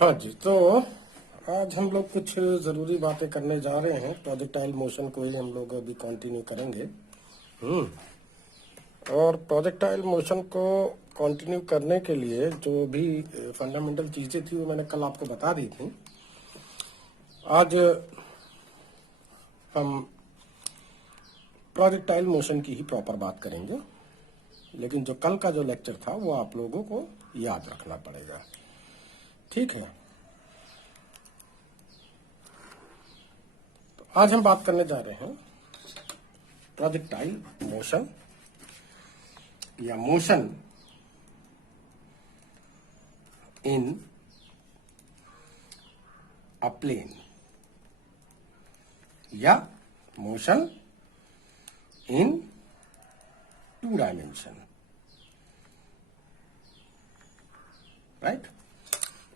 हाँ जी, तो आज हम लोग कुछ ज़रूरी बातें करने जा रहे हैं। प्रोजेक्टाइल मोशन को ही हम लोग अभी कंटिन्यू करेंगे। और प्रोजेक्टाइल मोशन को कंटिन्यू करने के लिए जो भी फंडामेंटल चीज़ें थी वो मैंने कल आपको बता दी थी। आज हम प्रोजेक्टाइल मोशन की ही प्रॉपर बात करेंगे, लेकिन जो कल का जो लेक्चर था वो आप लोगों को याद रखना पड़ेगा। ठीक है, तो आज हम बात करने जा रहे हैं प्रोजेक्टाइल मोशन या मोशन इन अ प्लेन या मोशन इन 2 डायमेंशन, राइट।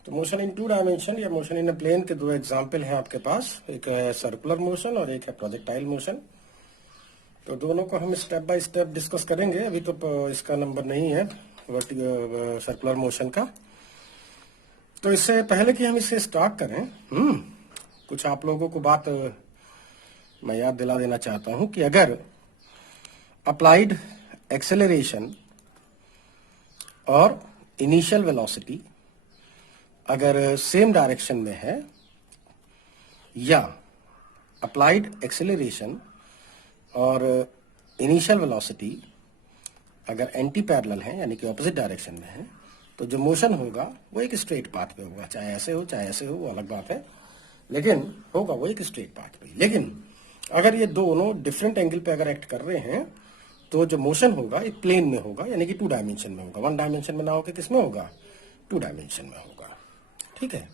तो मोशन इन 2 डायमेंशन या मोशन इन अ प्लेन के दो एग्जाम्पल हैं आपके पास। एक है सर्कुलर मोशन और एक है प्रोजेक्टाइल मोशन। तो दोनों को हम स्टेप बाय स्टेप डिस्कस करेंगे। अभी तो इसका नंबर नहीं है सर्कुलर मोशन का। तो इससे पहले कि हम इसे स्टार्ट करें, कुछ आप लोगों को बात मैं याद दिला देना चाहता हूं कि अगर अप्लाइड एक्सेलरेशन और इनिशियल वेलोसिटी अगर सेम डायरेक्शन में है या अप्लाइड एक्सेलरेशन और इनिशियल वेलोसिटी अगर एंटी पैरेलल है, यानी कि ऑपोजिट डायरेक्शन में है, तो जो मोशन होगा वो एक स्ट्रेट पाथ पे होगा। चाहे ऐसे हो चाहे ऐसे हो, वो अलग बात है, लेकिन होगा वो एक स्ट्रेट पाथ पे। लेकिन अगर ये दोनों डिफरेंट एंगल पे अगर एक्ट कर रहे हैं तो जो मोशन होगा एक प्लेन में होगा, यानी कि 2 डायमेंशन में होगा। 1 डायमेंशन में ना होकर किस में होगा? 2 डायमेंशन में होगा। ठीक है,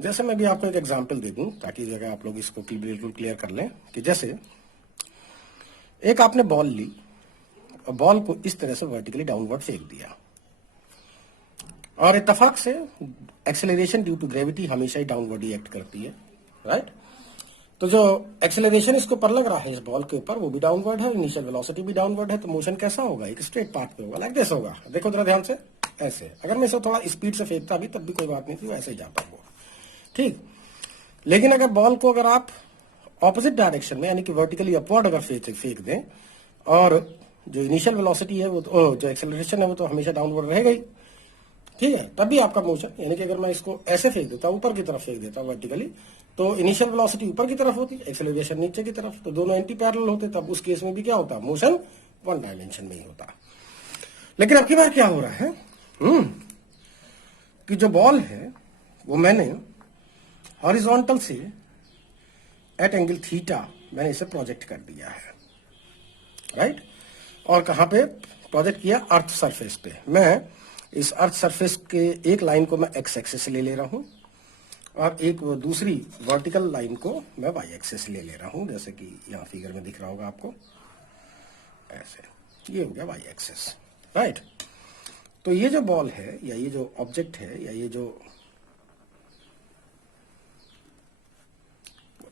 जैसे मैं भी आपको एक एग्जांपल दे दूं ताकि जगह आप लोग इसको बिल्कुल क्लियर कर लें कि जैसे एक आपने बॉल ली और बॉल को इस तरह से वर्टिकली डाउनवर्ड फेंक दिया, और इत्तेफाक से एक्सेलरेशन ड्यू टू ग्रेविटी हमेशा ही डाउनवर्ड ही एक्ट करती है, राइट। तो जो एक्सेलरेशन इसके ऊपर लग रहा है इस बॉल के ऊपर वो भी डाउनवर्ड है, इनिशियल वेलोसिटी भी डाउनवर्ड है। तो मोशन कैसा होगा? एक स्ट्रेट पाथ पे होगा, लाइक दिस होगा। देखो जरा ध्यान से, ऐसे। अगर मैं इसे थोड़ा स्पीड से फेंकता अभी तब भी कोई बात नहीं थी, ऐसे ही जाता वो, ठीक। लेकिन अगर बॉल को अगर आप ऑपोजिट डायरेक्शन में, यानी कि वर्टिकली अपवर्ड अगर फेंक दें, और जो इनिशियल वेलोसिटी है वो जो एक्सेलरेशन है वो तो हमेशा डाउनवर्ड रहेगा ही, ठीक है। तब भी आपका मोशन, यानी कि अगर मैं इसको ऐसे फेंक देता, ऊपर की तरफ फेंक देता वर्टिकली, तो इनिशियल वेलोसिटी ऊपर की तरफ होती, एक्सेलरेशन नीचे की तरफ, तो दोनों एंटी पैरेलल होते। तब उस केस में भी क्या होता? मोशन 1 डायमेंशन में ही होता। लेकिन अब की बार क्या हो रहा है कि जो बॉल है वो मैंने हॉरिजॉन्टल से एट एंगल थीटा मैंने इसे प्रोजेक्ट कर दिया है, राइट। और कहां पे प्रोजेक्ट किया? अर्थ सरफेस पे। मैं इस अर्थ सरफेस के एक लाइन को मैं एक्स एक्सिस से ले रहा हूं और एक वो दूसरी वर्टिकल लाइन को मैं वाई एक्सिस से ले रहा हूं, जैसे कि यहां फिगर में दिख रहा होगा आपको, ऐसे। ये हो गया वाई एक्सिस, राइट। तो ये जो बॉल है या ये जो ऑब्जेक्ट है या ये जो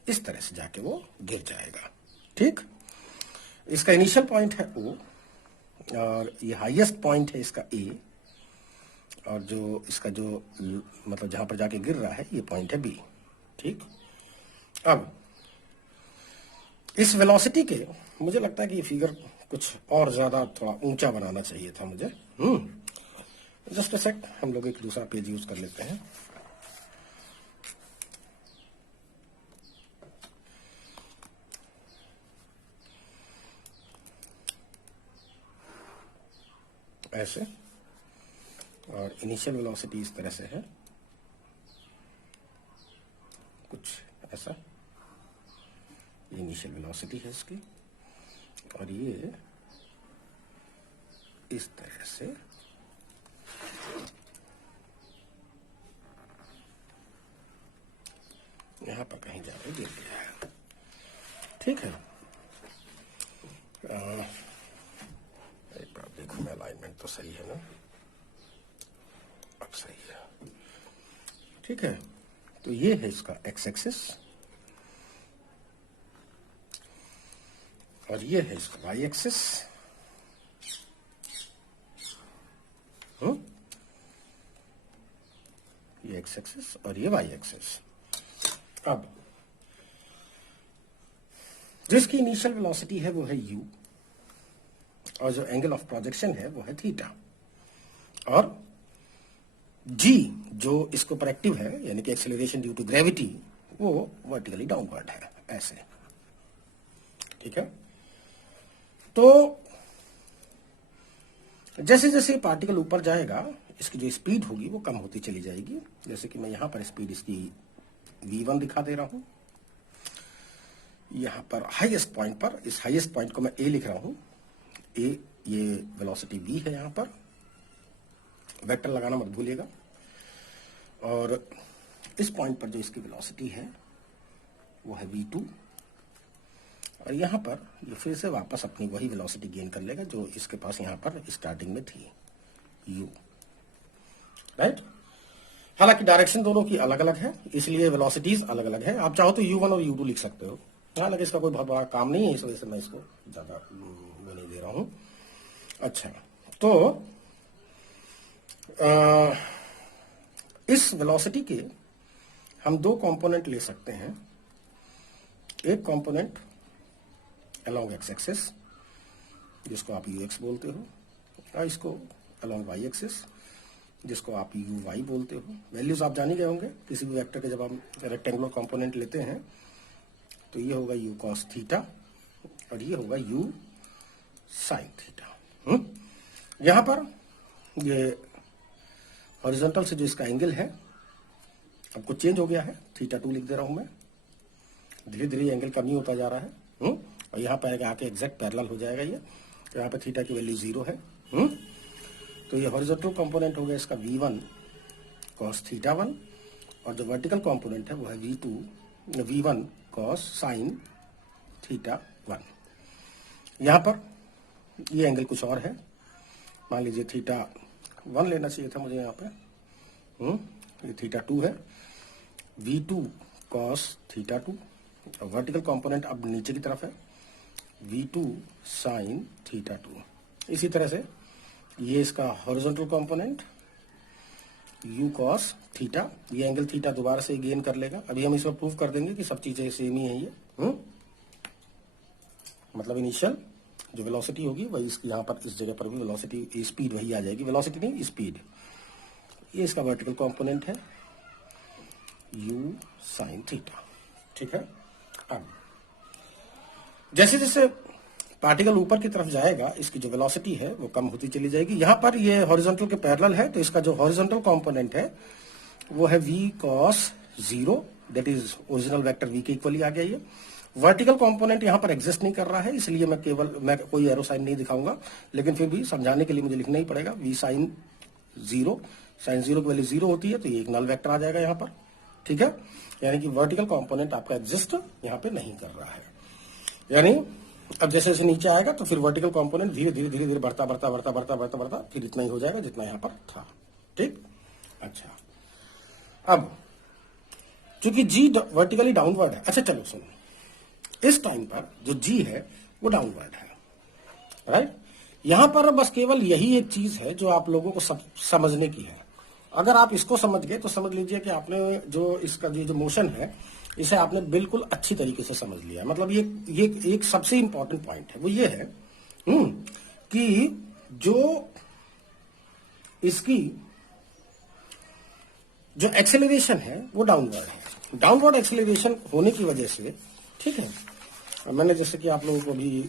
इस तरह से जाके वो गिर जाएगा, ठीक। इसका इनिशियल पॉइंट है O और ये हाईएस्ट पॉइंट है इसका A, और जो इसका जो मतलब जहां पर जाके गिर रहा है ये पॉइंट है B, ठीक। अब इस वेलोसिटी के, मुझे लगता है कि ये फिगर कुछ और ज्यादा थोड़ा ऊंचा बनाना चाहिए था मुझे। जस्ट अ सेक, हम लोग एक दूसरा पेज यूज कर लेते हैं। ऐसे, और इनिशियल वेलोसिटी इस तरह से है, कुछ ऐसा। ये इनिशियल वेलोसिटी है इसकी, और ये इस तरह से यहां पर कहीं जाके गिर गया है, ठीक है। एक बार देखो मैं, अलाइनमेंट तो सही है ना? अब सही है, ठीक है। तो ये है इसका एक्स एक्सिस और ये है इसका वाई एक्सिस। ये एक्स एक्सिस और ये वाई एक्सिस। अब जिसकी इनिशियल वेलोसिटी है वो है u और जो एंगल ऑफ प्रोजेक्शन है वो है थीटा, और g जो इसके ऊपर एक्टिव है यानी कि एक्सेलरेशन ड्यू टू ग्रेविटी वो वर्टिकली डाउनवर्ड है ऐसे। ठीक है, तो जैसे जैसे पार्टिकल ऊपर जाएगा इसकी जो स्पीड होगी वो कम होती चली जाएगी। जैसे कि मैं यहां पर स्पीड इसकी v1 दिखा दे रहा हूं, यहां पर हाईएस्ट पॉइंट पर, इस हाईएस्ट पॉइंट को मैं a लिख रहा हूं, a ये वेलोसिटी v है, यहां पर वेक्टर लगाना मत भूलिएगा। और इस पॉइंट पर जो इसकी वेलोसिटी है वो है v2, और यहां पर ये फिर से वापस अपनी वही वेलोसिटी गेन कर लेगा जो इसके पास यहां पर स्टार्टिंग में थी, u, राइट। हालांकि डायरेक्शन दोनों की अलग अलग है इसलिए वेलोसिटीज अलग अलग है। आप चाहो तो u1 और u2 लिख सकते हो, हालांकि इसका कोई बहुत बड़ा काम नहीं है इस वजह से मैं इसको ज्यादा वो नहीं दे रहा हूं। अच्छा, तो इस वेलोसिटी के हम दो कंपोनेंट ले सकते हैं। एक कंपोनेंट अलोंग एक्स एक्सिस जिसको आप ux बोलते हो, और इसको अलोंग y एक्सिस जिसको आप uy बोलते हो। वैल्यूज आप जान ही गए होंगे किसी भी वेक्टर के, जब हम रेक्टेंगुलर कंपोनेंट लेते हैं तो ये होगा u cos थीटा और ये होगा u sin थीटा। यहां पर ये हॉरिजॉन्टल से जो इसका एंगल है अब कुछ चेंज हो गया है, θ2 लिख दे रहा हूं मैं, धीरे धीरे एंगल कम ही होता जा रहा है। और यहाँ पर आके एग्जैक्ट पैरेलल हो जाएगा ये, यहाँ पे थीटा की वैल्यू 0 है। तो ये हॉरिजॉन्टल कंपोनेंट हो गया इसका v1 cos θ1 और जो वर्टिकल कंपोनेंट है वो है v1 cos sin θ1। यहाँ पर ये एंगल कुछ और है, मान लीजिए θ1 लेना चाहिए था मुझे यहाँ पे, ये θ2 है, v2 cos θ2 और वर्टिकल कंपोनेंट अब नीचे की तरफ है v2 sin θ2। इसी तरह से ये इसका horizontal component u cos theta, ये एंगल थीटा दोबारा से गेन कर लेगा। अभी हम इसमें प्रूव कर देंगे कि सब चीजें सेम ही है ये। मतलब इनिशियल जो वेलोसिटी होगी वही इसकी यहाँ पर इस जगह पर भी वेलोसिटी स्पीड वही आ जाएगी, वेलोसिटी नहीं स्पीड। ये इसका वर्टिकल कंपोनेंट है u sin थीटा। ठीक है, अब जैसे जैसे पार्टिकल ऊपर की तरफ जाएगा इसकी जो वेलोसिटी है वो कम होती चली जाएगी। यहां पर ये हॉरिजॉन्टल के पैरेलल है तो इसका जो हॉरिजॉन्टल कंपोनेंट है वो है v cos 0, that is original vector v के इक्वली आ गया। ये वर्टिकल कंपोनेंट यहां पर एग्जिस्ट नहीं कर रहा है इसलिए मैं कोई एरो साइन नहीं दिखाऊंगा, लेकिन फिर भी समझाने के लिए मुझे लिखना ही पड़ेगा। v sin 0 की वैल्यू 0 होती है तो ये एक नल वेक्टर आ जाएगा यहाँ पर। ठीक है, यानी कि वर्टिकल कंपोनेंट आपका एग्जिस्ट यहाँ पे नहीं कर रहा है। यानी अब जैसे जैसे नीचे आएगा तो फिर वर्टिकल कंपोनेंट धीरे धीरे बढ़ता फिर इतना ही हो जाएगा जितना यहाँ पर था। ठीक, अच्छा, अब चूंकि g वर्टिकली डाउनवर्ड है, अच्छा चलो सुनो, इस टाइम पर जो g है वो डाउनवर्ड है, राइट। यहां पर बस केवल यही एक चीज है जो आप लोगों को समझने की है। अगर आप इसको समझ गए तो समझ लीजिए कि आपने जो इसका जो मोशन है इसे आपने बिल्कुल अच्छी तरीके से समझ लिया। मतलब ये एक सबसे इंपॉर्टेंट पॉइंट है, वो ये है कि जो इसकी जो एक्सेलरेशन है वो डाउनवर्ड है। डाउनवर्ड एक्सेलरेशन होने की वजह से, ठीक है, मैंने जैसे कि आप लोगों को भी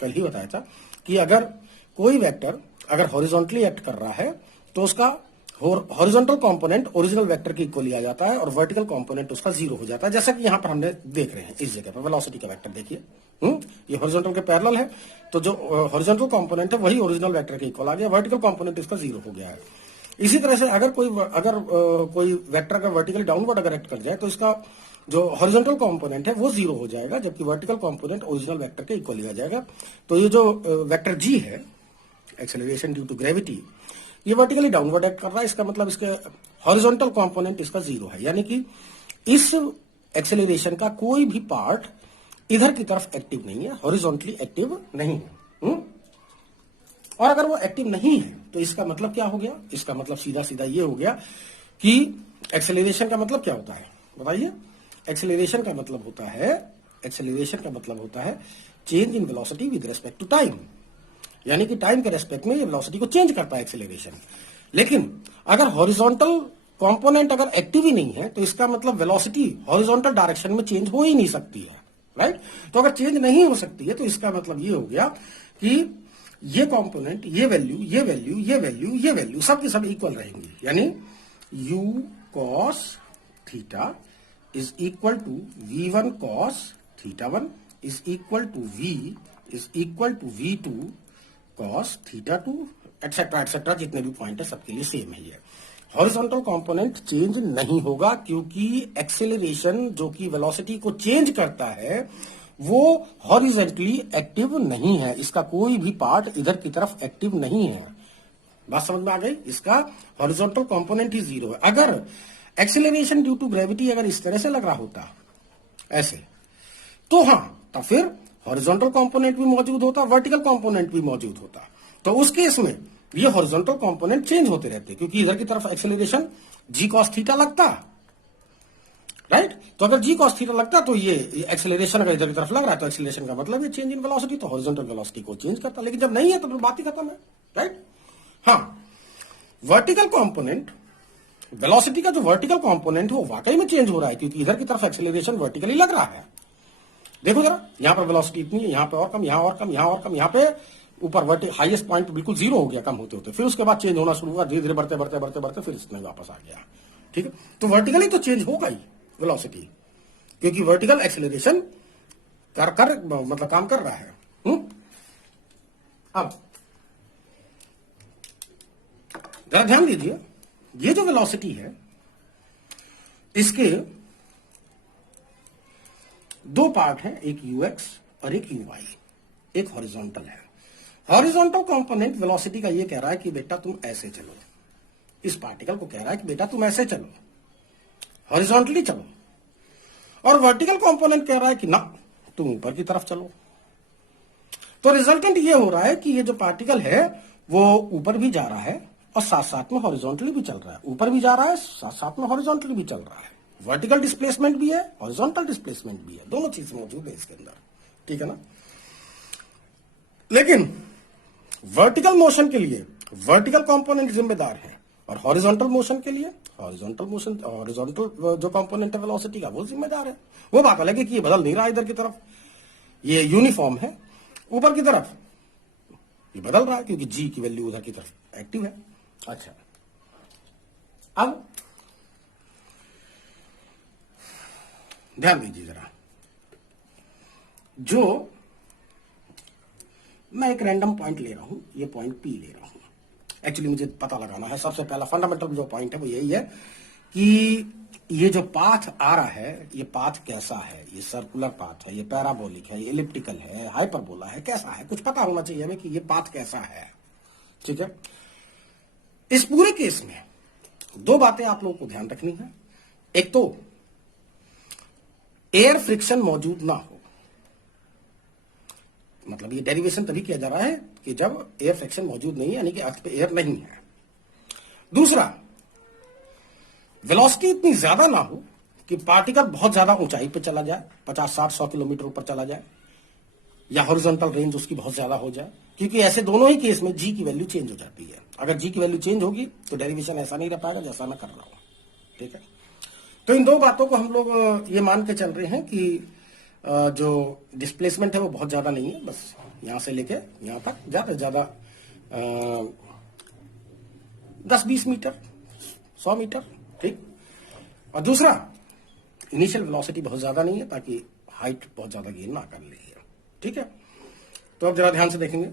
कल ही बताया था कि अगर कोई वेक्टर अगर हॉरिजॉन्टली एक्ट कर रहा है तो उसका हॉरिजॉन्टल कंपोनेंट ओरिजिनल वेक्टर के इक्वली आ जाता है और वर्टिकल कंपोनेंट उसका 0 हो जाता है। जैसा कि यहां पर हमने देख रहे हैं इस जगह पर वेलोसिटी का वेक्टर देखिए, ये हॉरिजॉन्टल के पैरेलल है तो जो हॉरिजॉन्टल कंपोनेंट है वही ओरिजिनल वेक्टर के इक्वल आ गया, वर्टिकल कंपोनेंट इसका 0 हो गया है। इसी तरह से अगर कोई वेक्टर अगर वर्टिकली डाउनवर्ड अगर एक्ट कर जाए तो इसका जो हॉरिजॉन्टल कंपोनेंट है वो 0 हो जाएगा, जबकि वर्टिकल कंपोनेंट ओरिजिनल वेक्टर के इक्वली आ जाएगा। तो ये जो वेक्टर g है, एक्सेलरेशन ड्यू टू ग्रेविटी, ये वर्टिकली डाउनवर्ड एक्ट कर रहा है। इसका मतलब इसके हॉरिजॉन्टल कंपोनेंट इसका 0 है, यानी कि इस एक्सेलरेशन का कोई भी पार्ट इधर की तरफ एक्टिव नहीं है, हॉरिजॉन्टली एक्टिव नहीं है। और अगर वो एक्टिव नहीं है तो इसका मतलब क्या हो गया? इसका मतलब सीधा सीधा ये हो गया कि एक्सेलरेशन का मतलब क्या होता है, बताइए। एक्सेलरेशन का मतलब होता है change in velocity with respect to time, यानी कि टाइम के रेस्पेक्ट में ये वेलोसिटी को चेंज करता है एक्सेलरेशन। लेकिन अगर हॉरिजॉन्टल कंपोनेंट अगर एक्टिव ही नहीं है तो इसका मतलब वेलोसिटी हॉरिजॉन्टल डायरेक्शन में चेंज हो ही नहीं सकती है, राइट। तो अगर चेंज नहीं हो सकती है तो इसका मतलब ये हो गया कि ये कंपोनेंट, ये वैल्यू, ये वैल्यू, ये वैल्यू, ये वैल्यू सब की सब इक्वल रहेंगी, यानी u cos theta is equal to v1 cos theta 1 is equal to v is equal to v2 cos theta 2 etcetera etcetera, जितने भी पॉइंट है सबके लिए सेम है ये। हॉरिजॉन्टल कंपोनेंट चेंज नहीं होगा क्योंकि एक्सेलरेशन जो कि वेलोसिटी को चेंज करता है वो हॉरिजॉन्टली एक्टिव नहीं है, इसका कोई भी पार्ट इधर की तरफ एक्टिव नहीं है। बात समझ में आ गई? इसका हॉरिजॉन्टल कंपोनेंट ही जीरो है। अगर एक्सेलरेशन ड्यू टू ग्रेविटी अगर इस तरह से लग रहा होता ऐसे, तो हाँ, तो फिर हॉरिजॉन्टल कंपोनेंट भी मौजूद होता, वर्टिकल कंपोनेंट भी मौजूद होता। तो उस केस में ये हॉरिजॉन्टल कंपोनेंट चेंज होते रहते क्योंकि इधर की तरफ एक्सेलरेशन जी कॉस थीटा लगता, राइट। तो अगर जी कॉस थीटा लगता तो ये एक्सेलरेशन अगर इधर की तरफ लग रहा है तो एक्सेलरेशन का मतलब ये चेंज इन वेलोसिटी, तो हॉरिजॉन्टल वेलोसिटी को चेंज करता। लेकिन जब नहीं है तो बात ही खत्म है, राइट। हाँ, वर्टिकल कंपोनेंट, वेलोसिटी का जो वर्टिकल कंपोनेंट है वो वाकई में चेंज हो रहा है क्योंकि इधर की तरफ एक्सेलरेशन वर्टिकली लग रहा है। देखो जरा, यहां पर वेलोसिटी इतनी है, यहां पे और कम, यहां और कम, यहां और कम, यहां पे ऊपर हाईएस्ट पॉइंट बिल्कुल जीरो हो गया कम होते होते, फिर उसके बाद चेंज होना शुरू हुआ, धीरे धीरे बढ़ते बढ़ते बढ़ते बढ़ते फिर इतना वापस आ गया, ठीक है। तो वर्टिकली तो चेंज होगा ही वेलोसिटी क्योंकि वर्टिकल एक्सेलरेशन मतलब काम कर रहा है। अब जरा ध्यान दीजिए, ये जो वेलोसिटी है इसके दो पार्ट हैं, एक ux और एक uy, एक हॉरिजॉन्टल है। हॉरिजॉन्टल कंपोनेंट वेलोसिटी का ये कह रहा है कि बेटा तुम ऐसे चलो, इस पार्टिकल को कह रहा है कि बेटा तुम ऐसे चलो, हॉरिजॉन्टली चलो, और वर्टिकल कंपोनेंट कह रहा है कि ना तुम ऊपर की तरफ चलो। तो रिजल्टेंट ये हो रहा है कि ये जो पार्टिकल है वो ऊपर भी जा रहा है और साथ साथ में हॉरिजॉन्टली भी चल रहा है, ऊपर भी जा रहा है साथ साथ में हॉरिजॉन्टली भी चल रहा है, वर्टिकल डिस्प्लेसमेंट भी है, हॉरिजॉन्टल डिस्प्लेसमेंट भी है, दोनों चीज मौजूद है इसके अंदर, ठीक है ना। लेकिन वर्टिकल मोशन के लिए वर्टिकल कंपोनेंट जिम्मेदार है और हॉरिजॉन्टल मोशन के लिए हॉरिजॉन्टल जो कंपोनेंट है वेलोसिटी का वो जिम्मेदार है। वो बात अलग है कि ये बदल नहीं रहा इधर की तरफ, ये यूनिफॉर्म है, ऊपर की तरफ ये बदल रहा है क्योंकि जी की वैल्यू उधर की तरफ एक्टिव है। अच्छा, अब ध्यान दीजिए जरा, जो मैं एक रैंडम पॉइंट ले रहा हूं, ये पॉइंट पी ले रहा हूं। एक्चुअली मुझे पता लगाना है, सबसे पहला फंडामेंटल जो पॉइंट है वो यही है कि ये जो पाथ आ रहा है ये पाथ कैसा है, ये सर्कुलर पाथ है, ये पैराबोलिक है, ये एलिप्टिकल है, हाइपरबोला है, कैसा है, कुछ पता होना चाहिए हमें कि ये पाथ कैसा है, ठीक है। इस पूरे केस में दो बातें आप लोगों को ध्यान रखनी है। एक तो एयर फ्रिक्शन मौजूद ना हो, मतलब ये डेरिवेशन तभी किया जा रहा है कि जब एयर फ्रिक्शन मौजूद नहीं है, यानी कि अर्थ पे एयर नहीं है। दूसरा, वेलोसिटी इतनी ज्यादा ना हो कि पार्टिकल बहुत ज्यादा ऊंचाई पे चला जाए, 50-60-100 किलोमीटर ऊपर चला जाए, या हॉरिजॉन्टल रेंज उसकी बहुत ज्यादा हो जाए, क्योंकि ऐसे दोनों ही केस में जी की वैल्यू चेंज हो जाती है। अगर जी की वैल्यू चेंज होगी तो डेरिवेशन ऐसा नहीं रह पाएगा जैसा मैं कर रहा हूं, ठीक है। तो इन दो बातों को हम लोग ये मान के चल रहे हैं कि जो डिस्प्लेसमेंट है वो बहुत ज्यादा नहीं है, बस यहां से लेके यहां तक ज्यादा से ज्यादा 10-20 मीटर, 100 मीटर, ठीक। और दूसरा, इनिशियल वेलोसिटी बहुत ज्यादा नहीं है ताकि हाइट बहुत ज्यादा गेन ना कर ले, ठीक है। तो अब जरा ध्यान से देखेंगे,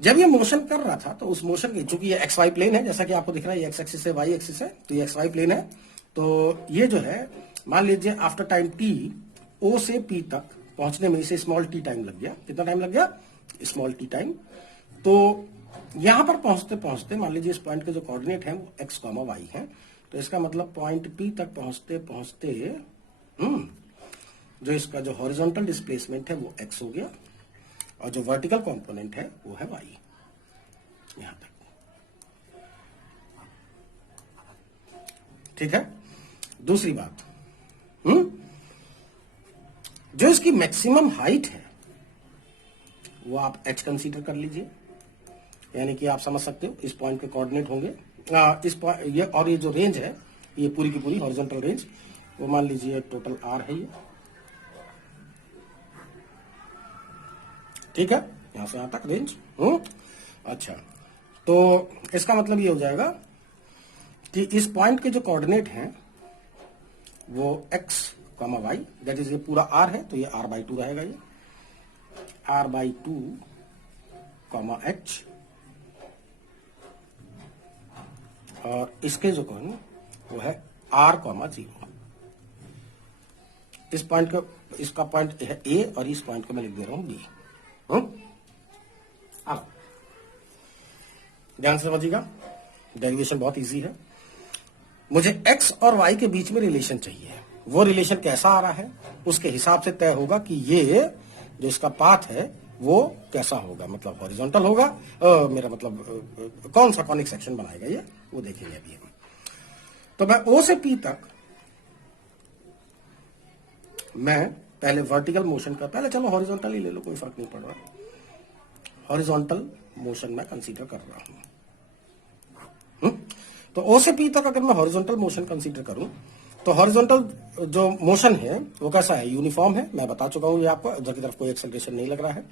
जब ये मोशन कर रहा था तो उस मोशन की, चूंकि ये एक्स वाई प्लेन है, जैसा कि आपको दिख रहा है, ये एक्स एक्सिस है, वाई एक्सिस है, तो ये एक्स वाई प्लेन है। तो ये जो है, मान लीजिए आफ्टर टाइम टी, ओ से पी तक पहुंचने में इसे स्मॉल टी टाइम लग गया। कितना टाइम लग गया? Small T time. तो यहां पर पहुंचते पहुंचते मान लीजिए इस पॉइंट के जो कोऑर्डिनेट है वो एक्स कॉमा वाई है, तो इसका मतलब पॉइंट पी तक पहुंचते पहुंचते जो इसका जो हॉरिजॉन्टल डिस्प्लेसमेंट है वो एक्स हो गया और जो वर्टिकल कंपोनेंट है वो है वाई, यहां तक। ठीक है। दूसरी बात, जो इसकी मैक्सिमम हाइट है वो आप h कंसीडर कर लीजिए, यानी कि आप समझ सकते हो इस पॉइंट के कोऑर्डिनेट होंगे इस पॉइंट ये, और ये जो रेंज है ये पूरी की पूरी हॉरिजॉन्टल रेंज, वो मान लीजिए टोटल r है ये, ठीक है, यहां से यहां तक रेंज। अच्छा, तो इसका मतलब ये हो जाएगा कि इस पॉइंट के जो कोऑर्डिनेट हैं वो x, y, दैट इज ये पूरा r है, तो ये r/2 रहेगा, ये r/2, h, और इसके जो कोण वो है r, 0। इस पॉइंट का, इसका पॉइंट है a और इस पॉइंट को मैं लिख दे रहा हूं b। अब ध्यान से समझिएगा, डेरिवेशन बहुत इजी है। मुझे x और y के बीच में रिलेशन चाहिए, वो रिलेशन कैसा आ रहा है उसके हिसाब से तय होगा कि ये जो इसका पाथ है वो कैसा होगा, मतलब हॉरिजॉन्टल होगा, मेरा मतलब कौन सा कॉनिक सेक्शन बनाएगा ये, वो देखेंगे अभी हम। तो मैं O से P तक मैं पहले वर्टिकल मोशन का, पहले चलो हॉरिजॉन्टल ही ले लो, कोई फर्क नहीं पड़ रहा, हॉरिजॉन्टल मोशन मैं कंसीडर कर रहा हूं। तो O से P तक अगर मैं हॉरिजॉन्टल मोशन कंसीडर करूं तो हॉरिजॉन्टल जो मोशन है वो कैसा है, यूनिफॉर्म है, मैं बता चुका हूं ये आपको, उधर की तरफ कोई एक्सेलरेशन नहीं लग रहा है।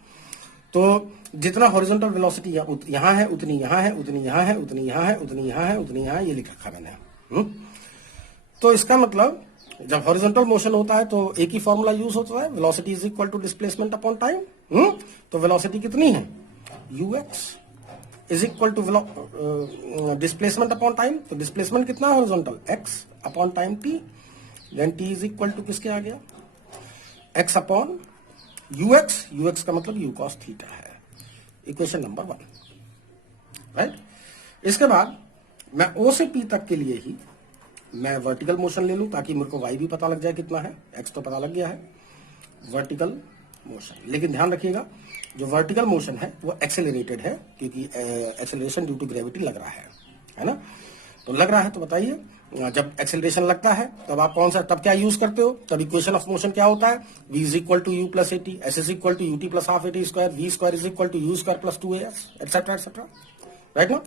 तो जितना हॉरिजॉन्टल वेलोसिटी यहां है उतनी यहां है, उतनी यहां है, उतनी यहां है, उतनी यहां है, उतनी यहां है, ये लिख रखा मैंने। तो इसका मतलब जब हॉरिजॉन्टल मोशन होता है तो एक ही फॉर्मूला यूज होता है, velocity is equal to displacement upon time. तो वेलोसिटी कितनी है, ux is equal to displacement upon time, तो डिस्प्लेसमेंट कितना है horizontal, x upon time t, then t is equal to किसके आ गया, x अपॉन ux का मतलब u cos थीटा है, इक्वेशन नंबर 1, राइट। इसके बाद मैं O से P तक के लिए ही मैं वर्टिकल मोशन ले लूं ताकि मेरे को y भी पता लग जाए कितना है, x तो पता लग गया है, वर्टिकल मोशन। लेकिन ध्यान रखिएगा जो वर्टिकल मोशन है वो एक्सेलरेटेड है, क्योंकि एक्सेलरेशन ड्यू टू ग्रेविटी लग रहा है ना। तो लग रहा है तो बताइए, जब एक्सेलरेशन लगता है तब आप कौन सा, तब क्या यूज करते हो, तब इक्वेशन ऑफ मोशन क्या होता है, v is equal to u plus a t, s is equal to ut plus half eighty square, v square is equal to u square plus 2as, etcetera etcetera, right ना।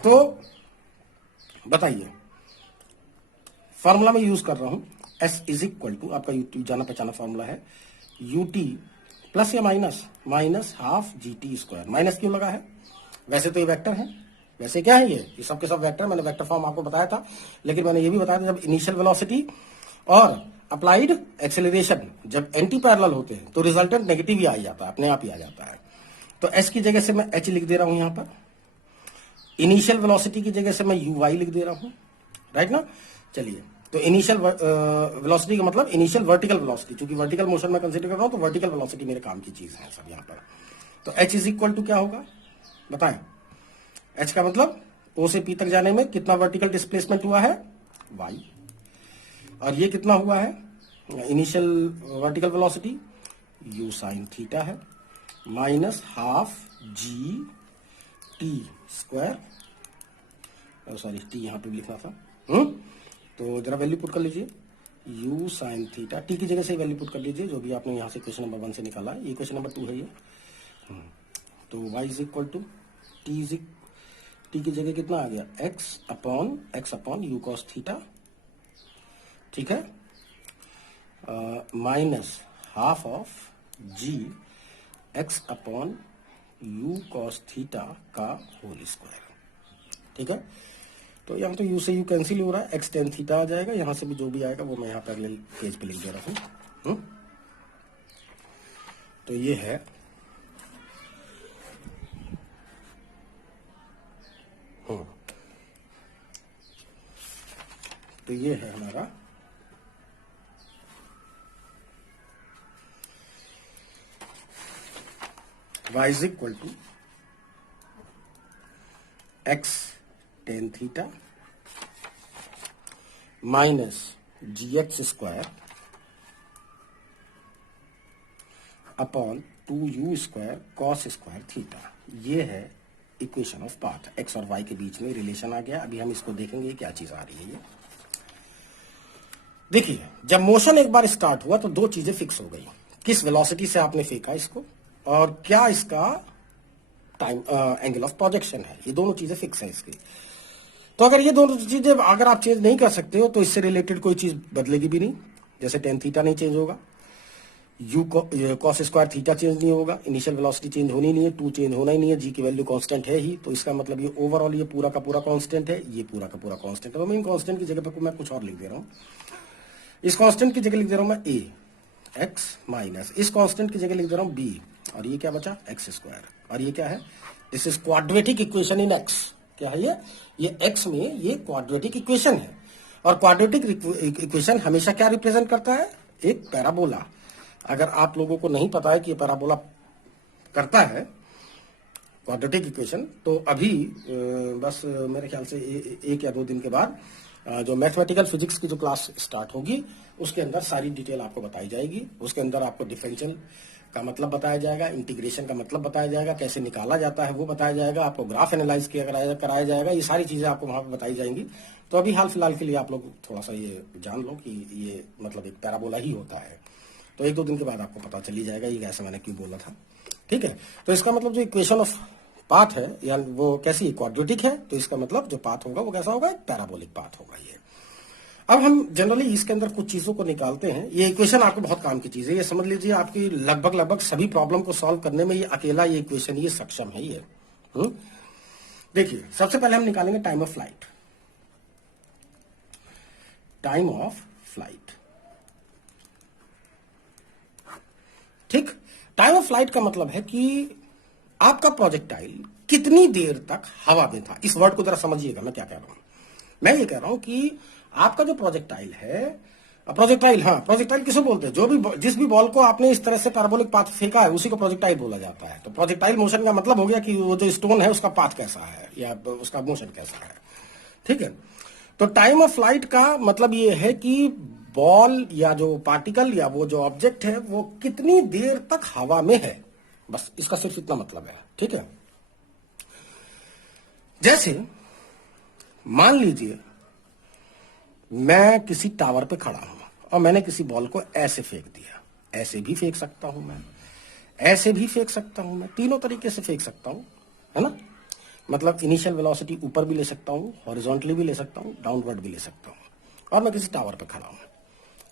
तो बताइए, formula में use कर रहा हूं, s इज इक्वल टू, आपका जाना पहचाना फॉर्मूला है, ut प्लस या minus half gt square. Minus क्यों लगा है, वैसे तो ये वेक्टर है, वैसे क्या है ये सब के सब वेक्टर, मैंने वेक्टर फॉर्म आपको बताया था, लेकिन मैंने ये भी बताया था जब इनिशियल वेलोसिटी और अप्लाइड एक्सेलरेशन जब एंटी पैरेलल होते हैं तो रिजल्टेंट नेगेटिव ही आ जाता है, अपने आप ही आ जाता है। तो s की जगह से मैं h लिख दे रहा हूं, यहां पर इनिशियल वेलोसिटी की जगह से मैं uy लिख दे रहा हूं, राइट ना। चलिए, तो इनिशियल वेलोसिटी का मतलब इनिशियल वर्टिकल वेलोसिटी, क्योंकि वर्टिकल मोशन में कंसीडर कर रहा हूं तो वर्टिकल वेलोसिटी मेरे काम की चीज है सब यहां पर। तो h इज इक्वल टू क्या होगा बताएं, h का मतलब O से P तक जाने में कितना वर्टिकल डिस्प्लेसमेंट हुआ है, y, और ये कितना हुआ है initial vertical velocity, u sine theta है, minus half g t square, sorry t यहां पे भी लिखना था, तो जरा वैल्यू पुट कर लीजिए, u साइन थीटा, t की जगह से वैल्यू पुट कर लीजिए जो भी आपने यहां से क्वेश्चन नंबर 1 से निकाला है, ये क्वेश्चन नंबर 2 है ये। तो y is equal to t की जगह कितना आ गया, x upon u cos theta, ठीक है, minus half of g x upon u cos theta का होल स्क्वायर, ठीक है। तो यहाँ तो u से u कैंसिल हो रहा है, x टेन थीटा आ जाएगा, यहां से भी जो भी आएगा वो मैं यहाँ पे अगले पेज पे लिख दे रहा हूँ। तो ये है तो ये है हमारा y is equal to x tan theta minus gx square upon 2u square cos square theta, ये है इक्वेशन ऑफ पाथ, एक्स और वाई के बीच में रिलेशन आ गया। अभी हम इसको देखेंगे क्या चीज आ रही है ये। देखिए, जब मोशन एक बार स्टार्ट हुआ तो दो चीजें फिक्स हो गई, किस वेलोसिटी से आपने फेंका इसको और क्या इसका टाइम एंगल ऑफ प्रोजेक्शन है, ये दोनों चीजें फिक्स है इसकी। तो अगर ये दोनों चीजें अगर आप चेंज नहीं कर सकते हो तो इससे रिलेटेड कोई चीज बदलेगी भी नहीं। जैसे टेन थीटा नहीं चेंज होगा, you cos square theta change नहीं होगा, इनिशियल वेलोसिटी चेंज होनी नहीं है, टू चेंज होना ही नहीं है, जी की वैल्यू कांस्टेंट है ही। तो इसका मतलब ये ओवरऑल ये पूरा का पूरा कांस्टेंट है, ये पूरा का पूरा कांस्टेंट है। मैं इन कांस्टेंट की जगह पर मैं कुछ और लिख दे रहा हूँ। इस कांस्टेंट की जगह लिख दे रहा हूं मैं ए एक्स माइनस, इस कांस्टेंट की जगह लिख दे रहा हूं बी, और ये क्या बचा एक्स स्क्वायर। और ये क्या है, this is quadratic equation in x. क्या है ये एक्स में ये क्वाड्रेटिक इक्वेशन है। और क्वाड्रेटिक इक्वेशन हमेशा क्या रिप्रेजेंट करता है, एक पैराबोला। अगर आप लोगों को नहीं पता है कि ये पैराबोला करता है क्वाड्रेटिक इक्वेशन, तो अभी बस मेरे ख्याल से एक या दो दिन के बाद जो मैथमेटिकल फिजिक्स की जो क्लास स्टार्ट होगी उसके अंदर सारी डिटेल आपको बताई जाएगी। उसके अंदर आपको डिफरेंशियल का मतलब बताया जाएगा, इंटीग्रेशन का मतलब बताया जाएगा, कैसे निकाला जाता है वो बताया जाएगा, आपको ग्राफ एनालाइज किया कराया जाएगा। ये सारी चीजें आपको वहां पर बताई जाएंगी। तो अभी हाल फिलहाल के लिए आप लोग थोड़ा सा ये जान लो कि ये मतलब एक पैराबोला ही होता है। तो एक दो दिन के बाद आपको पता चली जाएगा ये ऐसा मैंने क्यों बोला था। ठीक है, तो इसका मतलब जो इक्वेशन ऑफ पाथ है या वो कैसी क्वाड्रेटिक है, तो इसका मतलब जो पाथ होगा वो कैसा होगा, एक पैराबोलिक पाथ होगा ये। अब हम जनरली इसके अंदर कुछ चीजों को निकालते हैं। ये इक्वेशन आपको बहुत काम की चीज है, ये समझ लीजिए आपकी लगभग सभी प्रॉब्लम को सॉल्व करने में ये अकेला ये इक्वेशन ये सक्षम है ये। देखिए, सबसे पहले हम निकालेंगे time of flight. Time of flight, ठीक। टाइम ऑफ फ्लाइट का मतलब है कि आपका प्रोजेक्टाइल कितनी देर तक हवा में था। इस वर्ड को जरा समझिएगा मैं क्या कह रहा हूं। मैं ये कह रहा हूं कि आपका जो प्रोजेक्टाइल है, प्रोजेक्टाइल किसे बोलते हैं, जो भी जिस भी बॉल को आपने इस तरह से पैराबोलिक पाथ फेंका है उसी को प्रोजेक्टाइल बोला जाता है। तो प्रोजेक्टाइल मोशन का मतलब हो गया कि वो जो स्टोन है उसका पाथ कैसा है या उसका मोशन कैसा है। ठीक है, तो टाइम ऑफ फ्लाइट का मतलब ये है कि बॉल या जो पार्टिकल या वो जो ऑब्जेक्ट है वो कितनी देर तक हवा में है, बस इसका सिर्फ इतना मतलब है। ठीक है, जैसे मान लीजिए मैं किसी टावर पे खड़ा हूं और मैंने किसी बॉल को ऐसे फेंक दिया, ऐसे भी फेंक सकता हूं मैं, ऐसे भी फेंक सकता हूं मैं, तीनों तरीके से फेंक सकता हूं, है ना। मतलब इनिशियल वेलोसिटी ऊपर भी ले सकता हूं, हॉरिजॉन्टली भी ले सकता हूं, डाउनवर्ड भी ले सकता हूं, और मैं किसी टावर पे खड़ा हूं।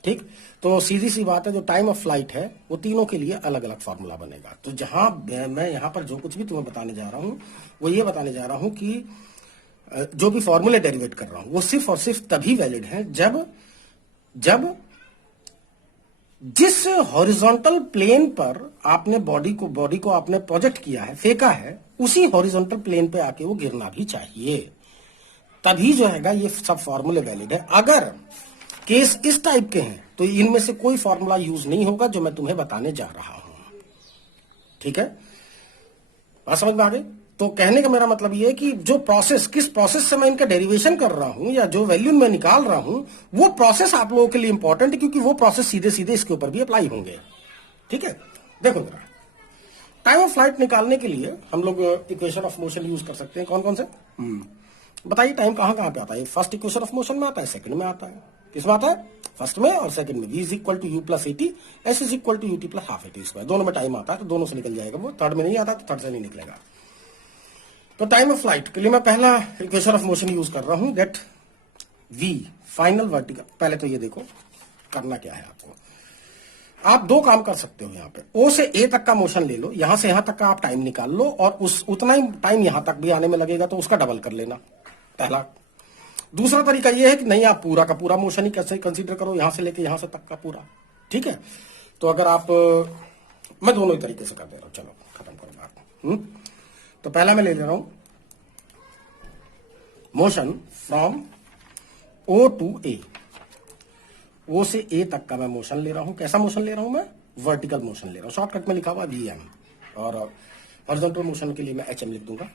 ठीक, तो सीधी सी बात है, जो टाइम ऑफ फ्लाइट है वो तीनों के लिए अलग अलग फॉर्मूला बनेगा। तो जहां मैं यहां पर जो कुछ भी तुम्हें बताने जा रहा हूं वो ये बताने जा रहा हूं कि जो भी फॉर्मूले डेरिवेट कर रहा हूं वो सिर्फ और सिर्फ तभी वैलिड है जब जिस हॉरिजॉन्टल प्लेन पर आपने बॉडी को आपने प्रोजेक्ट किया है, फेंका है, उसी हॉरिजॉन्टल प्लेन पे आके वो गिरना भी चाहिए, तभी जो हैगा ये सब फॉर्मूले वैलिड है। अगर केस इस टाइप के हैं तो इनमें से कोई फॉर्मूला यूज नहीं होगा जो मैं तुम्हें बताने जा रहा हूं। ठीक है, बात समझ में आ गई। तो कहने का मेरा मतलब ये है कि जो प्रोसेस, किस प्रोसेस से मैं इनका डेरिवेशन कर रहा हूं या जो वैल्यू मैं निकाल रहा हूं वो प्रोसेस आप लोगों के लिए इंपॉर्टेंट है, क्योंकि वो प्रोसेस सीधे सीधे इसके ऊपर भी अप्लाई होंगे। ठीक है, देखो जरा, टाइम ऑफ फ्लाइट निकालने के लिए हम लोग इक्वेशन ऑफ मोशन यूज कर सकते हैं। कौन कौन से बताइए, टाइम कहां कहां पे आता है? फर्स्ट इक्वेशन ऑफ मोशन में आता है, सेकंड में आता है। किस में आता है? फर्स्ट में और सेकंड में। v is equal to u plus eighty, s is equal to UT plus half eighty square. दोनों में टाइम आता है तो दोनों से निकल जाएगा वो। थर्ड में नहीं आता तो थर्ड से नहीं निकलेगा। तो टाइम ऑफ फ्लाइट के लिए मैं पहला इक्वेशन ऑफ मोशन यूज कर रहा हूं, दैट v फाइनल वर्टिकल। पहले तो ये देखो करना क्या है आपको, आप दो काम कर सकते हो। यहाँ पे O से A तक का मोशन ले लो, यहां से यहां तक का आप टाइम निकाल लो, और उस उतना ही टाइम यहां तक भी आने में लगेगा तो उसका डबल कर लेना, पहला। दूसरा तरीका यह है कि नहीं, आप पूरा का पूरा मोशन ही कैसे कंसीडर करो, यहां से लेके यहां से तक का पूरा। ठीक है, तो अगर आप, मैं दोनों ही तरीके से कर दे रहा हूं, चलो खत्म करो बात। तो पहला मैं ले ले रहा हूं motion from O to A, O से A तक का मैं मोशन ले रहा हूं। कैसा मोशन ले रहा हूं मैं? वर्टिकल मोशन ले रहा हूं। शॉर्टकट में लिखा हुआ VM, और हॉरिजॉन्टल मोशन के लिए मैं HM लिख दूंगा।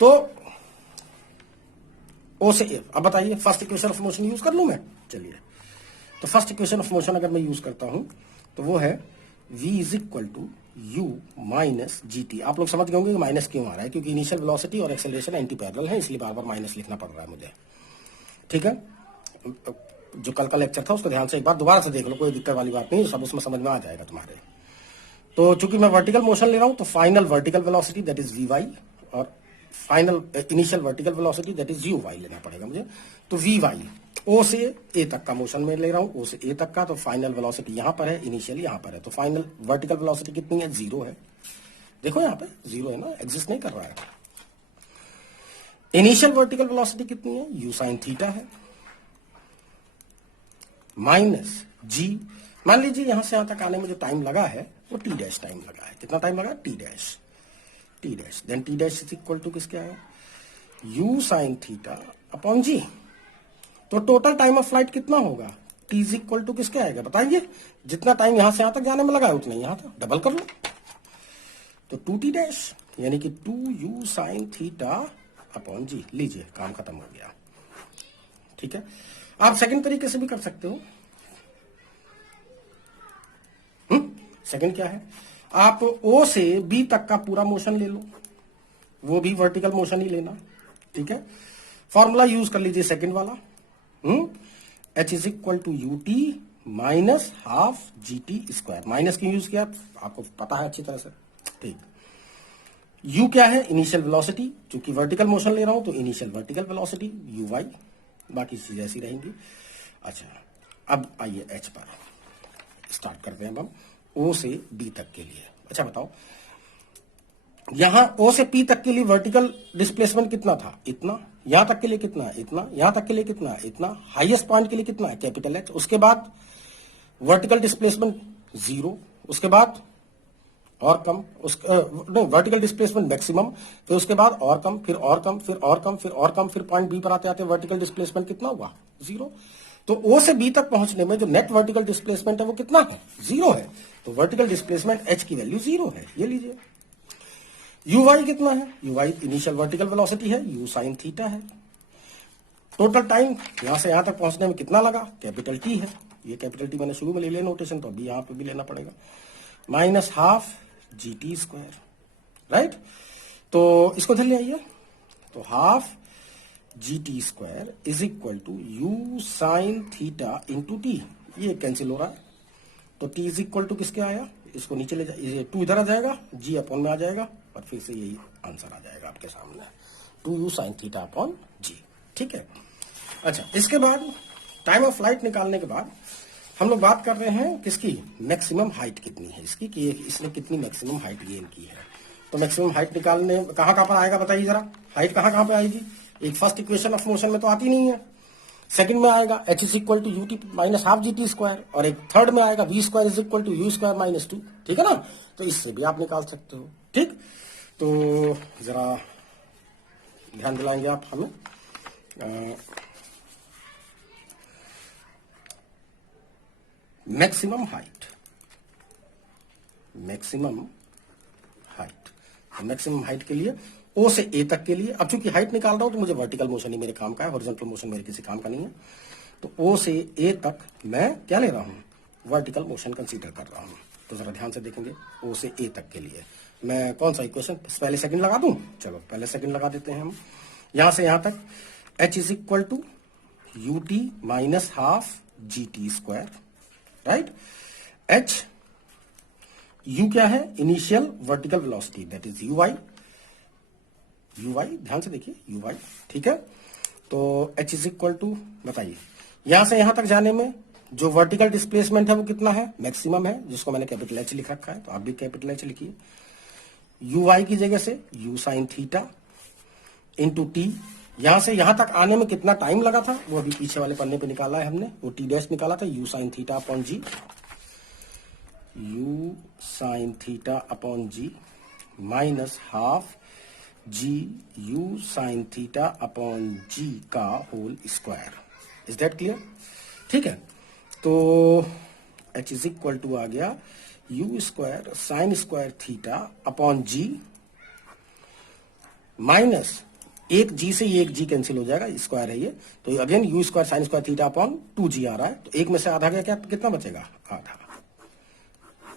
तो O से A, अब बताइए first equation of motion use कर लूं मैं? चलिए, तो फर्स्ट इक्वेशन ऑफ मोशन अगर मैं यूज करता हूं तो वो है v is equal to u minus g t. आप लोग समझ गए होंगे कि माइनस क्यों आ रहा है, क्योंकि इनिशियल वेलोसिटी और एक्सेलरेशन एंटी पैरेलल है, इसलिए बार बार माइनस लिखना पड़ रहा है मुझे। ठीक है, जो कल का लेक्चर था उसको ध्यान से एक बार दोबारा से देख लो, कोई दिक्कत वाली बात नहीं, सब उसमें समझ में आ जाएगा तुम्हारे। तो चूंकि मैं वर्टिकल मोशन ले रहा हूं तो final vertical velocity that is V Y और final initial vertical velocity that is you Y लेना पड़ेगा मुझे। तो वी वाई ओ से ए तक का मोशन में ले रहा हूं, ओ से ए तक का, तो फाइनल वेलोसिटी यहां पर है, इनिशियल यहां पर है, तो फाइनल वर्टिकल वेलोसिटी कितनी है, 0 है। देखो यहां पे 0 है ना, एग्जिस्ट नहीं कर रहा है। इनिशियल वर्टिकल वेलोसिटी कितनी है, यू साइन थीटा है, माइनस जी, मान लीजिए यहां से यहां तक आने में जो टाइम लगा है वो टी डैश टाइम लगा है। कितना टाइम लगा, t dash, t dash, then t dash is equal to किसके आया, u sine theta upon g. तो टोटल टाइम ऑफ फ्लाइट कितना होगा, टी इज इक्वल टू किसके आएगा बताइए, जितना टाइम यहां से यहां तक जाने में लगा है उतना यहां तक डबल कर लो, तो 2t डैश यानी कि 2u साइन थीटा अपॉन जी। लीजिए काम खत्म हो गया। ठीक है, आप सेकंड तरीके से भी कर सकते हो। सेकंड क्या है, आप O से B तक का पूरा मोशन ले लो, वो भी वर्टिकल मोशन ही लेना। ठीक है, फॉर्मूला यूज कर लीजिए सेकंड वाला, H is equal to u t minus half g t square. Minus क्यों यूज किया आपको पता है अच्छी तरह से। ठीक, u क्या है, इनिशियल वेलोसिटी, चूंकि वर्टिकल मोशन ले रहा हूं तो initial vertical velocity u y, बाकी चीजें ऐसी रहेंगी। अच्छा, अब आइए h पर स्टार्ट करते हैं हम O से B तक के लिए। अच्छा बताओ, यहां O से P तक के लिए वर्टिकल डिस्प्लेसमेंट कितना था, इतना, यहां तक के लिए कितना, इतना, यहां तक के लिए कितना, इतना, हाईएस्ट पॉइंट के लिए कितना है, कैपिटल H, उसके बाद वर्टिकल डिस्प्लेसमेंट 0, उसके बाद और कम, नहीं वर्टिकल डिस्प्लेसमेंट मैक्सिमम, फिर उसके बाद और कम, फिर और कम, फिर और कम, फिर और कम, फिर पॉइंट बी पर आते आते वर्टिकल डिस्प्लेसमेंट कितना हुआ, 0। तो O से B तक पहुंचने में जो नेट वर्टिकल डिस्प्लेसमेंट है वो कितना है, 0 है। तो वर्टिकल डिस्प्लेसमेंट H की वैल्यू 0 है, ये लीजिए। यू वाई कितना है, u y initial vertical velocity है, यू साइन थीटा है। टोटल टाइम यहां से यहां तक पहुंचने में कितना लगा, कैपिटल टी है, ये कैपिटल टी मैंने शुरू में ले लिया नोटेशन, तो अभी यहां पे भी लेना पड़ेगा, minus half g t square, right. तो इसको इधर ले आइए, तो half g t square is equal to u sine theta into t, ये कैंसिल हो रहा है, तो टी इज इक्वल टू किसके आया, इसको नीचे ले जाए, 2 इधर आ जाएगा, जी अपॉन में आ जाएगा, और फिर से यही आंसर आ जाएगा आपके सामने, 2u साइन थीटा अपॉन जी। ठीक है, अच्छा इसके बाद टाइम ऑफ फ्लाइट निकालने के बाद हम लोग बात कर रहे हैं किसकी, मैक्सिमम हाइट कितनी है इसकी, कि इसने कितनी मैक्सिमम हाइट गेन की है। तो मैक्सिमम हाइट निकालने कहां पर आएगा बताइए जरा, हाइट कहां पे आएगी, एक फर्स्ट इक्वेशन ऑफ मोशन में तो आती नहीं है, सेकंड में आएगा h is equal to u t minus half g t square, और एक थर्ड में आएगा v square is equal to u square minus 2। ठीक है ना, तो इससे भी आप निकाल सकते हो। ठीक, तो जरा ध्यान दिलाएंगे आप हमें, maximum height, maximum height, maximum height के लिए O से A तक के लिए, अब चूंकि हाइट निकाल रहा हूं तो मुझे वर्टिकल मोशन ही मेरे काम का है, हॉरिजॉन्टल मोशन मेरे किसी काम का नहीं है। तो O से A तक मैं क्या ले रहा हूं, वर्टिकल मोशन कंसीडर कर रहा हूं। तो जरा ध्यान से देखेंगे, O से A तक के लिए मैं कौन सा इक्वेशन पहले सेकंड लगा दूं, चलो पहले सेकंड लगा देते हैं हम। यहां से यहां तक h is equal to u t minus half g t square, right. h u क्या है, initial vertical velocity that is you y, u y ध्यान से देखिए यू वाई। ठीक है, तो h इज इक्वल टू बताइए, यहां से यहां तक जाने में जो वर्टिकल डिस्प्लेसमेंट है वो कितना है, मैक्सिमम है, जिसको मैंने कैपिटल H लिख रखा है, तो आप भी कैपिटल H लिखिए। यू वाई की जगह से you sine theta into T, यहां से यहां तक आने में कितना टाइम लगा था वो अभी पीछे वाले पन्ने पे निकाला है हमने, वो टी डैश निकाला था, U sine theta upon G, U sine theta upon G minus half G U sine theta upon G का whole square. Is that clear? ठीक है, तो h इज इक्वल टू आ गया U square sine square theta upon G minus एक G से ये एक जी कैंसिल हो जाएगा, स्क्वायर है ये, तो again u square sine square theta upon 2g आ रहा है, तो एक में से आधा गया, क्या कितना बचेगा, आधा।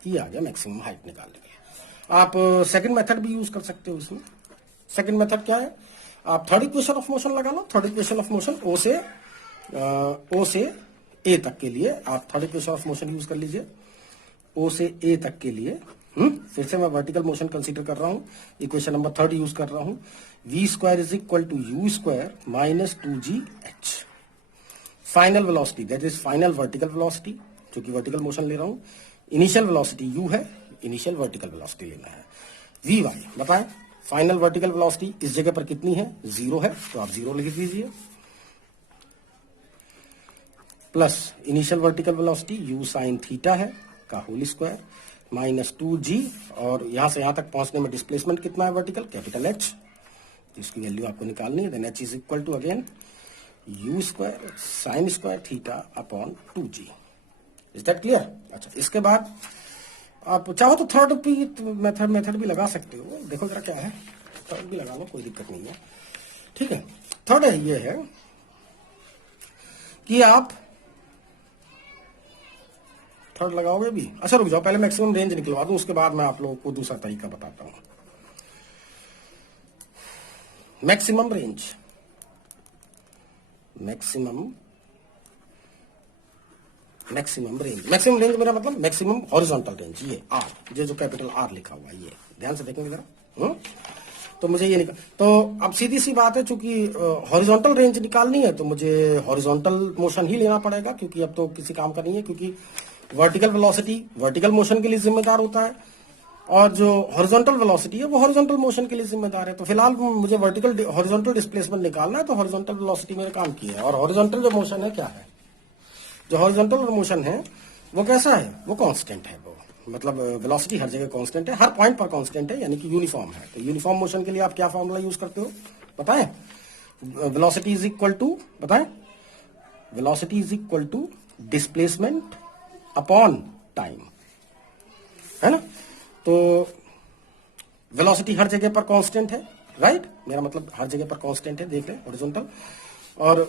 ये आ गया मैक्सिमम हाइट निकालने के लिए। आप सेकंड मेथड भी यूज कर सकते हो इसमें। सेकंड मेथड क्या है, आप थर्ड इक्वेशन ऑफ मोशन लगा लो। थर्ड इक्वेशन ऑफ मोशन ओ से ए तक के लिए आप third equation of motion use कर लीजिए। ओ से ए तक के लिए फिर से मैं वर्टिकल मोशन कंसीडर कर रहा हूं, इक्वेशन नंबर थर्ड यूज कर रहा हूं। V square is equal to u square minus 2gh। Final velocity that is final vertical velocity, जो कि वर्टिकल मोशन ले रहा हूं। इनिशियल वेलोसिटी यू है, इनिशियल वर्टिकल वेलोसिटी लेना है। वी वाई बताएं, फाइनल वर्टिकल वेलोसिटी इस जगह पर कितनी है, 0 है, तो आप 0 लिख दीजिए, plus initial vertical velocity you sine theta है का होल स्क्वायर माइनस 2g, और यहां से यहां तक पहुंचने में डिस्प्लेसमेंट कितना है वर्टिकल, कैपिटल H, इसकी वैल्यू आपको निकालनी है। Then H is equal to again u square sine square theta upon 2g। Is that clear? अच्छा, इसके बाद आप चाहो तो थर्ड भी मेथड भी लगा सकते हो। देखो जरा क्या है, थर्ड भी लगा लो, कोई दिक्कत नहीं है, ठीक है। थर्ड है ये है कि आप थर्ड लगाओगे भी। अच्छा रुक जाओ, पहले मैक्सिमम रेंज निकलवा दूं, उसके बाद मैं आप लोगों को दूसरा तरीका बताता हूं। मैक्सिमम रेंज, मैक्सिमम रेंज मेरा मतलब मैक्सिमम हॉरिजॉन्टल रेंज, ये आर, ये जो कैपिटल आर लिखा हुआ है, ये ध्यान से देखेंगे जरा। तो मुझे ये निकाल, तो अब सीधी सी बात है, चूंकि हॉरिजॉन्टल रेंज निकालनी है तो मुझे हॉरिजॉन्टल मोशन ही लेना पड़ेगा, क्योंकि अब तो किसी काम का नहीं है, क्योंकि वर्टिकल वेलोसिटी वर्टिकल मोशन के लिए जिम्मेदार होता है, और जो हॉरिजॉन्टल वेलोसिटी है वो हॉरिजॉन्टल मोशन के लिए जिम्मेदार है। तो फिलहाल मुझे वर्टिकल हॉरिजॉन्टल डिस्प्लेसमेंट निकालना है, तो हॉरिजॉन्टल वेलोसिटी मेरे काम की है। और हॉरिजॉन्टल जो मोशन है क्या है, जो हॉरिजॉन्टल मोशन है वो कैसा है, वो कांस्टेंट है, वो मतलब वेलोसिटी हर जगह कांस्टेंट है, हर पॉइंट पर कांस्टेंट है, यानी कि यूनिफॉर्म है। तो यूनिफॉर्म मोशन के लिए आप क्या फॉर्मूला यूज करते हो बताएं? वेलोसिटी इज इक्वल टू, बताएं, velocity is equal to displacement upon time, है ना। तो वेलोसिटी हर जगह पर कांस्टेंट है, राइट, मेरा मतलब हर जगह पर कांस्टेंट है, देख लें हॉरिजॉन्टल। और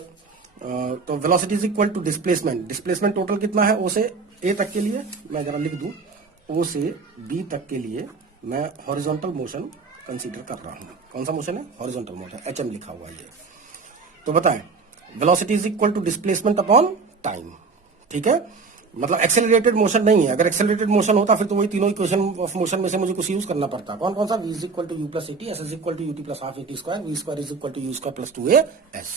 तो velocity is equal to displacement, displacement total कितना है ओ से ए तक के लिए, मैं जरा लिख दूं, ओ से बी तक के लिए मैं हॉरिजॉन्टल मोशन कंसीडर कर रहा हूं। कौन सा मोशन है, हॉरिजॉन्टल मोशन, HM लिखा हुआ है ये। तो बताएं, velocity is equal to displacement upon time, ठीक है, मतलब एक्सेलरेटेड मोशन नहीं है। अगर एक्सेलरेटेड मोशन होता फिर तो वही तीनों इक्वेशन ऑफ मोशन में से मुझे कुछ यूज करना पड़ता। कौन कौन सा, v is equal to u plus eighty, s is equal to UT plus half eighty square, v square is equal to u square plus 2as,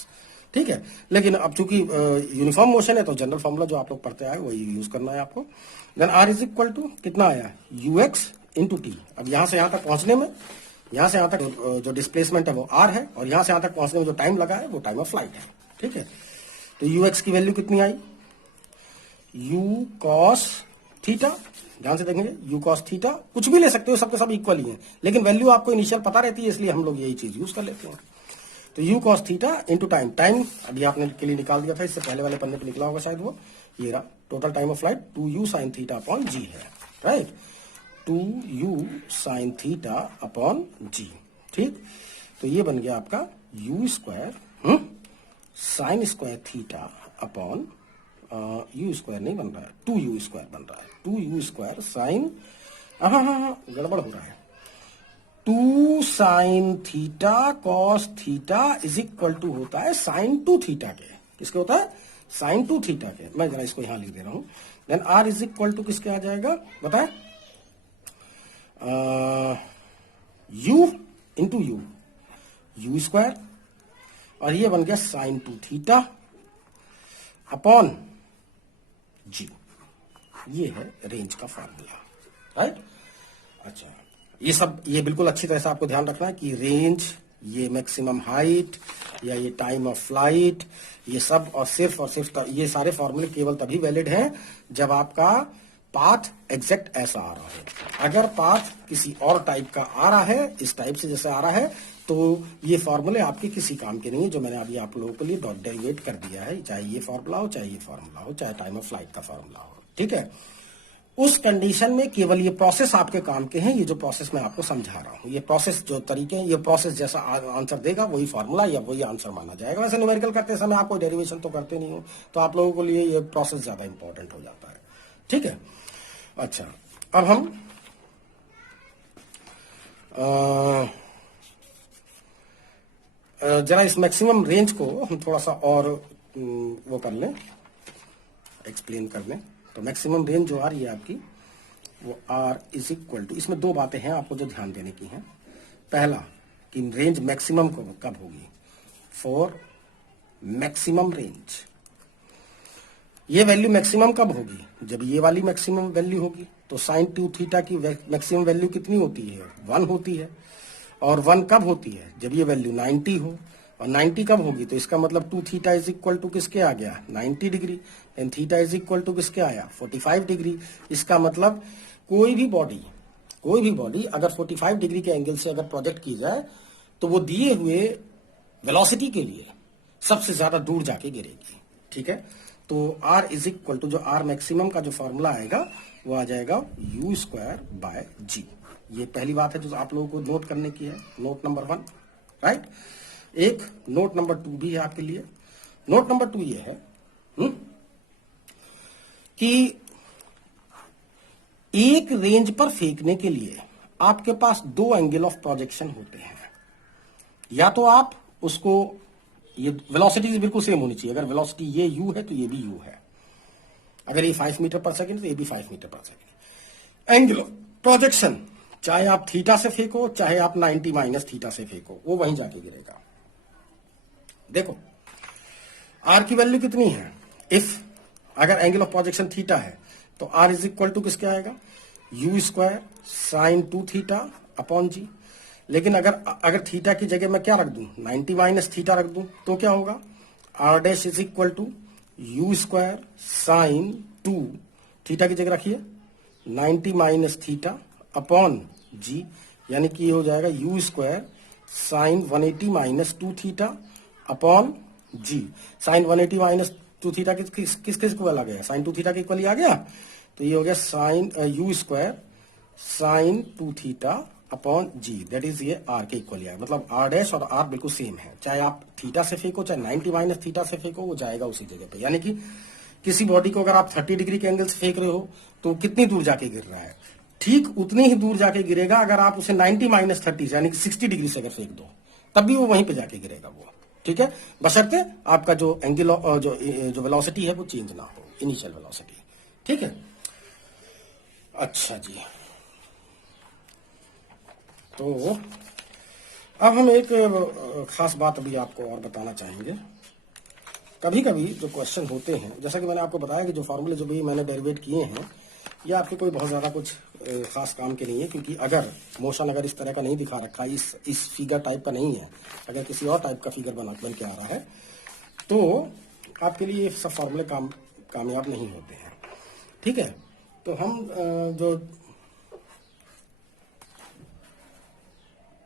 ठीक है। लेकिन अब चूंकि यूनिफॉर्म मोशन है तो जनरल फॉर्मूला जो आप लोग पढ़ते आए वही यूज करना है आपको। Then r is equal to कितना आया, ux इंटू टी। अब यहां से यहां तक पहुंचने में, यहां से यहां तक जो डिस्प्लेसमेंट है वो r है, और यहां से यहां तक पहुंचने में जो टाइम लगा है वो टाइम ऑफ फ्लाइट है, ठीक है। तो ux की वैल्यू कितनी आई, u cos थीटा, ध्यान से देखेंगे, u cos थीटा, कुछ भी ले सकते हो, सबके सब इक्वल ही है, लेकिन वैल्यू आपको इनिशियल पता रहती है, इसलिए हम लोग यही चीज यूज कर लेते हैं। तो u cos theta into time, time अभी आपने के लिए निकाल दिया था, इससे पहले वाले पन्ने पे निकला होगा शायद, वो ये रहा, total time of flight 2u sin theta upon g है, right, 2u sin theta upon g, ठीक। तो ये बन गया आपका u square sine square theta upon you square नहीं बन रहा है, 2u स्क्वायर बन रहा है, 2u स्क्वायर साइन, हाँ गड़बड़ हो रहा है, 2 sine theta cos theta is equal to होता है साइन 2 थीटा के, किसके होता है, साइन 2 थीटा के। मैं जरा इसको यहां लिख दे रहा हूं। Then r is equal to किसके आ जाएगा बताए, u इंटू यू स्क्वायर, और ये बन गया साइन 2 थीटा अपॉन g, ये है रेंज का फॉर्मूला, राइट। अच्छा, ये बिल्कुल अच्छी तरह से आपको ध्यान रखना है कि रेंज, ये मैक्सिमम हाइट या ये टाइम ऑफ फ्लाइट, ये सब और सिर्फ ये सारे फॉर्मूले केवल तभी वैलिड हैं जब आपका पाथ एग्जैक्ट ऐसा आ रहा है। अगर पाथ किसी और टाइप का आ रहा है, इस टाइप से जैसे आ रहा है, तो ये फॉर्मूले आपके किसी काम के नहीं है, जो मैंने अभी आप लोगों के लिए डेरिवेट कर दिया है, चाहे ये फॉर्मूला हो, चाहे ये फॉर्मूला हो, चाहे टाइम ऑफ फ्लाइट का फॉर्मूला हो, ठीक है। उस कंडीशन में केवल ये प्रोसेस आपके काम के हैं, ये जो प्रोसेस मैं आपको समझा रहा हूं, ये प्रोसेस जो तरीके, ये प्रोसेस जैसा आंसर देगा वही फॉर्मूला या वही आंसर माना जाएगा। वैसे न्यूमेरिकल करते समय आप कोई डेरिवेशन तो करते नहीं हो, तो आप लोगों के लिए ये प्रोसेस ज्यादा इंपॉर्टेंट हो जाता है, ठीक है। अच्छा, अब हम जरा इस मैक्सिमम रेंज को हम थोड़ा सा और वो कर लें, एक्सप्लेन कर लें। तो मैक्सिमम रेंज जो आ रही है आपकी वो आर इज इक्वल टू, इसमें दो बातें हैं आपको जो ध्यान देने की हैं। पहला कि रेंज मैक्सिमम कब होगी, फॉर मैक्सिमम रेंज ये वैल्यू मैक्सिमम कब होगी, जब ये वाली मैक्सिमम वैल्यू होगी। तो साइन 2 थीटा की मैक्सिमम वैल्यू कितनी होती है, 1 होती है। और 1 कब होती है, जब ये वैल्यू 90 हो। और 90 कब होगी, तो इसका मतलब 2 थीटा इज इक्वल टू किसके आ गया, 90 degree. And theta is equal to किसके आया, 45 डिग्री। इसका मतलब कोई भी बॉडी अगर 45 डिग्री के एंगल से अगर प्रोजेक्ट की जाए तो वो दिए हुए वेलोसिटी के लिए सबसे ज्यादा दूर जाके गिरेगी। ठीक है, तो R इज इक्वल टू जो R मैक्सिमम का जो फॉर्मूला आएगा वो आ जाएगा u²/g। ये पहली बात है जो आप लोगों को नोट करने की है, नोट नंबर 1, राइट। एक नोट नंबर 2 भी है आपके लिए। नोट नंबर 2 ये है कि एक रेंज पर फेंकने के लिए आपके पास 2 एंगल ऑफ प्रोजेक्शन होते हैं। या तो आप उसको, ये वेलोसिटी बिल्कुल सेम होनी चाहिए। अगर वेलोसिटी ये u है तो ये भी u है। अगर ये 5 मीटर पर सेकंड तो ये भी 5 मीटर पर सेकंड। एंगल ऑफ प्रोजेक्शन चाहे आप थीटा से फेंको चाहे आप 90 माइनस थीटा से फेंको, वो वहीं जाके गिरेगा। देखो आर की वैल्यू कितनी है, इफ अगर एंगल ऑफ प्रोजेक्शन थीटा है तो आर इज इक्वल टू किसके आएगा, u² साइन 2 थीटा अपॉन जी। लेकिन अगर थीटा की जगह मैं क्या रख दूं, 90 माइनस थीटा रख दूं तो क्या होगा, r dash is equal to u² sine 2 theta की जगह रखिए 90 माइनस थीटा अपॉन जी, यानी कि ये हो जाएगा u² sine 180 minus 2 theta upon G. Sine 180 minus 2 theta किस इक्वल आ गया, साइन 2 थीटा के इक्वल ही आ गया। तो ये हो गया sine u² sine 2 theta upon G, that is ये आर के इक्वल है। मतलब आर डैश और आर बिल्कुल सेम है, चाहे आप थीटा से फेंको चाहे 90 माइनस थीटा से फेंको, वो जाएगा उसी जगह पे। यानी कि किसी बॉडी को अगर आप 30 डिग्री के एंगल से फेंक रहे हो तो कितनी दूर जाके गिर रहा है, ठीक उतनी ही दूर जाके गिरेगा। अगर आप उसे 90 माइनस 30 यानी कि 60 डिग्री से अगर फेंक दो तब भी वो वहीं पे जाके गिरेगा वो। ठीक है, बशर्ते आपका जो एंगल जो वेलोसिटी है वो चेंज ना हो, इनिशियल वेलोसिटी। ठीक है, अच्छा जी। तो अब हम एक खास बात अभी आपको और बताना चाहेंगे। कभी कभी जो क्वेश्चन होते हैं, जैसा कि मैंने आपको बताया कि जो फॉर्मूले जो भी मैंने डेरिवेट किए हैं ये आपके कोई बहुत ज्यादा कुछ खास काम के नहीं है, क्योंकि अगर मोशन अगर इस तरह का नहीं दिखा रखा है, इस फिगर टाइप का नहीं है, अगर किसी और टाइप का फिगर बन के आ रहा है तो आपके लिए सब फॉर्मूले कामयाब नहीं होते हैं। ठीक है, तो हम जो